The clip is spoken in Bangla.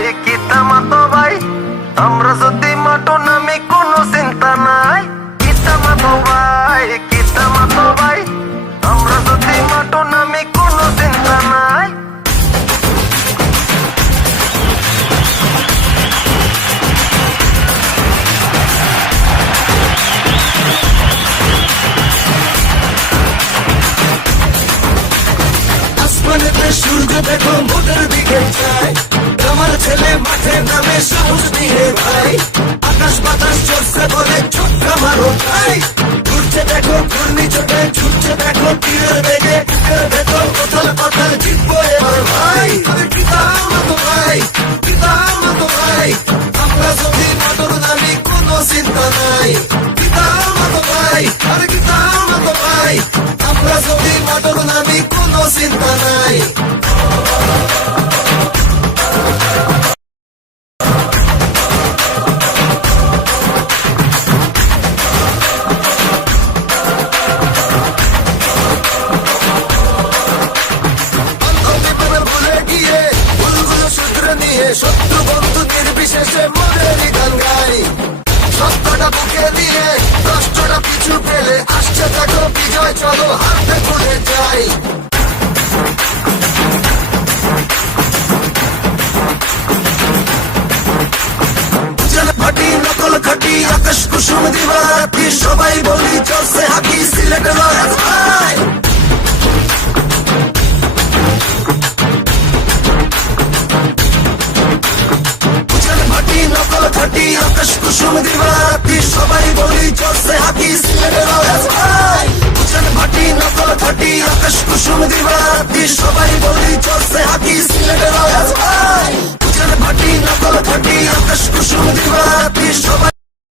ভাই কি তামাতো ভাই আমরা যদি মাটো নামে কোনো চিন্তা নাই কি তামাতো ভাই কি তামাতো ভাই আমরা যদি মাটো নামে কোনো চিন্তা নাই আসমানেতে সূর্য দেখো মোটের দিকে যায় আমার ছেলে মাঠে নামে সাহস দিয়ে ভাই আকাশ বাতাস চলছে বলে ছক্কা মারো ভাই ঘুরছে দেখো ঘূর্ণিঝড়ে ছুটছে দেখো তীরের বেগে দেখো কোথাল কোথাল জিতবো এবার ভাই আরে পিতা মতো ভাই পিতা মতো ভাই আমরা যদি মতর নামি কোনো চিন্তা নাই পিতা মতো ভাই আরে পিতা মতো ভাই আমরা যদি মতর নামি কোনো চিন্তা নাই শত্রু বন্ধু নির্বিশেষে মনেরই গান গাই সত্যটা বুকে দিয়ে কষ্টটা পিছু ফেলে আসছে দেখো বিজয় চলো হাতে ভুলে যাই ভাটি নকল খাটি আকাশ কুসুম দিবারাতি সবাই বলি চলছে হাকি সিলেটের ভাই খাটি আকাশ কুসুম দিবারাতি সবাই বলি চলছে হাকি সিলেটের ভাই বুঝেন ভাটি নকল খাটি আকাশ কুসুম দিবারাতি সবাই বলি চলছে হাকি সিলেটের ভাই বুঝেন ভাটি নকল খাটি আকাশ কুসুম দিবা